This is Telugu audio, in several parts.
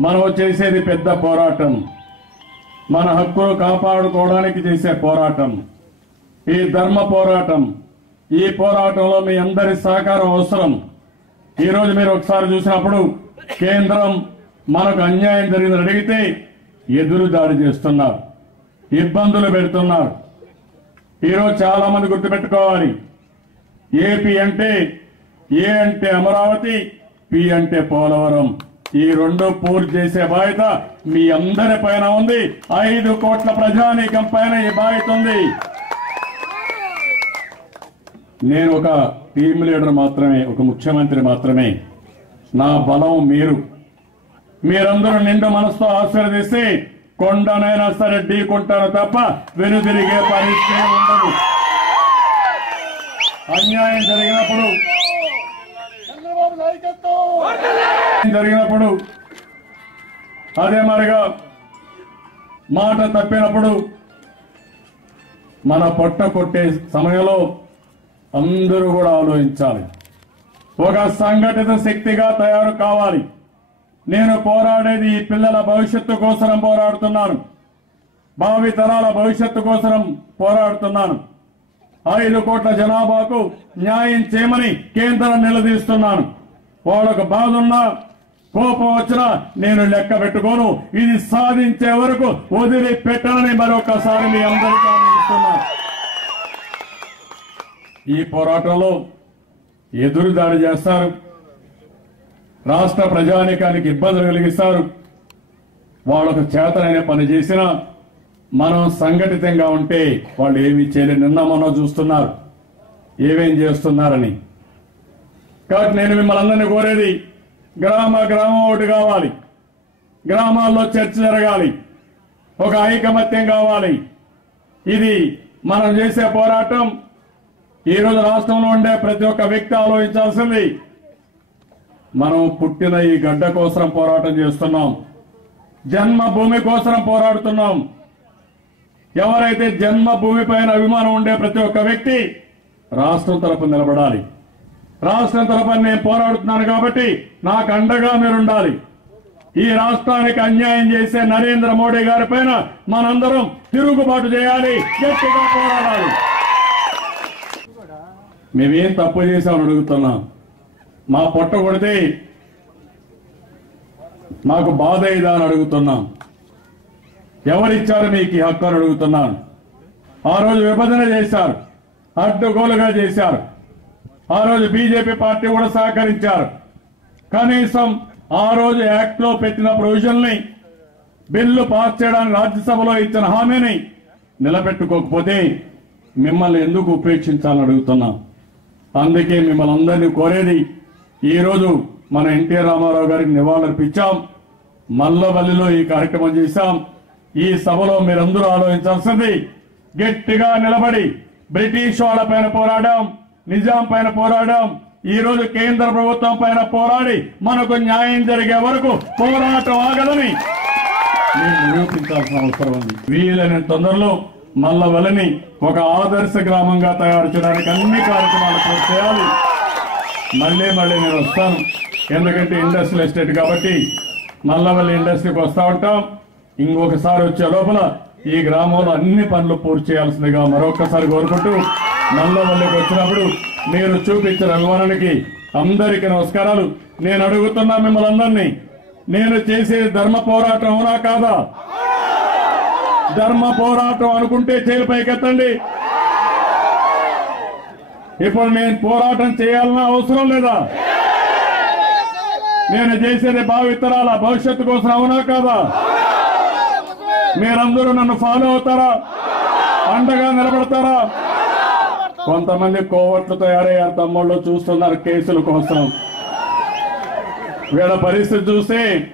మనం చేసేది పెద్ద పోరాటం. మన హక్కులు కాపాడుకోవడానికి చేసే పోరాటం. ఈ ధర్మ పోరాటం. ఈ పోరాటంలో మీ అందరి సహకారం అవసరం. ఈరోజు మీరు ఒకసారి చూసినప్పుడు కేంద్రం మనకు అన్యాయం జరిగిందని అడిగితే ఎదురు దాడి చేస్తున్నారు. ఇబ్బందులు పెడుతున్నారు. ఈరోజు చాలా మంది గుర్తుపెట్టుకోవాలి. ఏపీ అంటే ఏ అంటే అమరావతి పి అంటే పోలవరం. ఈ రెండు పూర్తి చేసే బాధ్యత మీ అందరి పైన ఉంది. ఐదు కోట్ల ప్రజానీకం పైన ఈ బాధ్యత ఉంది. నేను ఒక టీం లీడర్ మాత్రమే ఒక ముఖ్యమంత్రి మాత్రమే. నా బలం మీరు. మీరందరూ నిండు మనసుతో ఆశీర్వదిస్తే కొండనైనా సరే ఢీకుంటారు తప్ప వెనుదిరిగే పరిస్థితి ఉండదు. అన్యాయం జరిగినప్పుడు జరిగినప్పుడు అదే మరిగా మాట తప్పినప్పుడు మన పొట్ట కొట్టే సమయంలో అందరూ కూడా ఆలోచించాలి. ఒక సంఘటిత శక్తిగా తయారు కావాలి. నేను పోరాడేది ఈ పిల్లల భవిష్యత్తు కోసరం పోరాడుతున్నాను. భావి తరాల భవిష్యత్తు కోసరం పోరాడుతున్నాను. ఐదు కోట్ల జనాభాకు న్యాయం చేయమని కేంద్రం నిలదీస్తున్నాను. వాళ్ళకు బాధ ఉన్నా కోపం వచ్చినా నేను లెక్క పెట్టుకోను. ఇది సాధించే వరకు వదిలి పెట్టనని మరొకసారి మీ అందరికీ ఈ పోరాటంలో ఎదురుదాడి చేస్తారు. రాష్ట్ర ప్రజానికానికి ఇబ్బందులు కలిగిస్తారు. వాళ్ళకు చేతనైన పని చేసినా మనం సంఘటితంగా ఉంటే వాళ్ళు ఏమి చేయలేదు నిన్న మొన్న చూస్తున్నారు. ఏమేం చేస్తున్నారని. కాబట్టి నేను మిమ్మల్ని అందరినీ కోరేది గ్రామ గ్రామం ఒకటి కావాలి. గ్రామాల్లో చర్చ జరగాలి. ఒక ఐకమత్యం కావాలి. ఇది మనం చేసే పోరాటం. ఈ రోజు రాష్ట్రంలో ఉండే ప్రతి ఒక్క వ్యక్తి ఆలోచించాల్సింది మనం పుట్టిన ఈ గడ్డ కోసం పోరాటం చేస్తున్నాం. జన్మభూమి కోసం పోరాడుతున్నాం. ఎవరైతే జన్మభూమి పైన అభిమానం ఉండే ప్రతి ఒక్క వ్యక్తి రాష్ట్రం తరపు నిలబడాలి. రాష్ట్రం తరపున నేను పోరాడుతున్నాను కాబట్టి నాకు అండగా మీరు ఉండాలి ఈ రాష్ట్రానికి అన్యాయం చేసే నరేంద్ర మోడీ గారి పైన మనందరం తిరుగుబాటు చేయాలి. గట్టిగా పోరాడాలి. మేమేం తప్పు చేశామని అడుగుతున్నాం. మా పొట్ట కొడితే మాకు బాధ ఇదా అని అడుగుతున్నాం. ఎవరిచ్చారు మీకు ఈ హక్కు అని అడుగుతున్నాను. ఆ రోజు విభజన చేశారు. అడ్డుగోలుగా చేశారు. ఆ రోజు బీజేపీ పార్టీ కూడా సహకరించారు. కనీసం ఆ రోజు యాక్ట్లో పెట్టిన ప్రొవిజన్ని బిల్లు పాస్ చేయడానికి రాజ్యసభలో ఇచ్చిన హామీని నిలబెట్టుకోకపోతే మిమ్మల్ని ఎందుకు ఉపేక్షించాలని అడుగుతున్నాం? అందుకే మిమ్మల్ని అందరినీ కోరేది ఈరోజు మన ఎన్టీ రామారావు గారికి నివాళులర్పించాం. మల్లవల్లిలో ఈ కార్యక్రమం చేశాం. ఈ సభలో మీరందరూ ఆలోచించాల్సింది గట్టిగా నిలబడి బ్రిటిష్ వాళ్ళ పైన పోరాడాం నిజాం పైన పోరాడాం. ఈ రోజు కేంద్ర ప్రభుత్వం పైన పోరాడి మనకు న్యాయం జరిగే వరకు పోరాటం ఆగదని. నిరూపించాల్సిన అవసరం ఉంది. వీలైన తొందరలో మల్లవలని ఒక ఆదర్శ గ్రామంగా తయారు చేయడానికి అన్ని కార్యక్రమాలు చేయాలి. మళ్ళీ మళ్ళీ నేను వస్తాను. ఎందుకంటే ఇండస్ట్రియల్ ఎస్టేట్ కాబట్టి నల్లవల్లి ఇండస్ట్రీకి వస్తూ ఉంటాం. ఇంకొకసారి వచ్చే లోపల ఈ గ్రామంలో అన్ని పనులు పూర్తి చేయాల్సిందిగా మరొకసారి కోరుకుంటూ నల్లవల్లికి వచ్చినప్పుడు మీరు చూపించిన అభిమానానికి అందరికీ నమస్కారాలు. నేను అడుగుతున్నా మిమ్మల్ని అందరినీ నేను చేసే ధర్మ పోరాటం అవునా కాదా? ధర్మ పోరాటం అనుకుంటే చేలు పైకెత్తండి. ఇప్పుడు నేను పోరాటం చేయాలన్న అవసరం లేదా? నేను చేసేది భావితరాల భవిష్యత్తు కోసం అవునా కాదా? మీరందరూ నన్ను ఫాలో అవుతారా? అండగా నిలబడతారా? కొంతమంది కోవట్లు తయారయ్యారు తమ్ముళ్ళు చూస్తున్నారు కేసుల కోసం. వీళ్ళ పరిస్థితి చూసి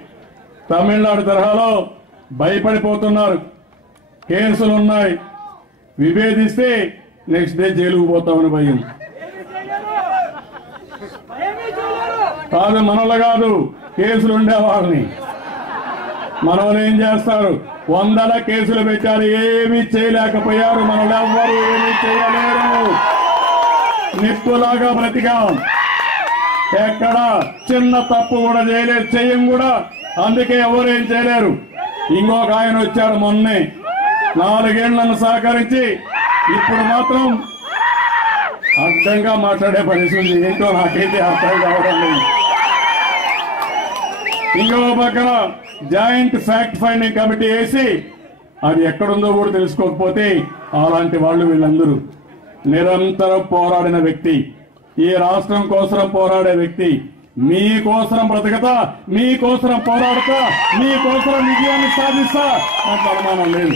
తమిళనాడు తరహాలో భయపడిపోతున్నారు. కేసులు ఉన్నాయి విభేదిస్తే నెక్స్ట్ డే జైలుకు పోతామని భయం. కాదు మనలో కాదు కేసులు ఉండేవాళ్ళని మనవలు ఏం చేస్తారు? వందల కేసులు పెట్టారు ఏమీ చేయలేకపోయారు. మనల్ని ఎవ్వరు ఏమీ చేయలేరు. నిప్పులాగా బ్రతికాం. ఎక్కడ చిన్న తప్పు కూడా చేయలేదు చెయ్యం కూడా. అందుకే ఎవరేం చేయలేరు. ఇంకొక ఆయన వచ్చాడు మొన్నే. నాలుగేళ్ళను సహకరించి ఇప్పుడు మాత్రం అర్థంగా మాట్లాడే పరిస్థితి ఏంటో నాకైతే అర్థం కావడం లేదు. ఇంకో పక్కన జాయింట్ ఫ్యాక్ట్ ఫైండింగ్ కమిటీ వేసి అది ఎక్కడుందో కూడా తెలుసుకోకపోతే అలాంటి వాళ్ళు వీళ్ళందరూ నిరంతరం పోరాడిన వ్యక్తి ఈ రాష్ట్రం కోసం పోరాడే వ్యక్తి మీకోసరం బ్రతకతా మీకోసరం పోరాడతా మీకోసరం విజయాన్ని సాధిస్తా నాకు అనుమానం లేదు.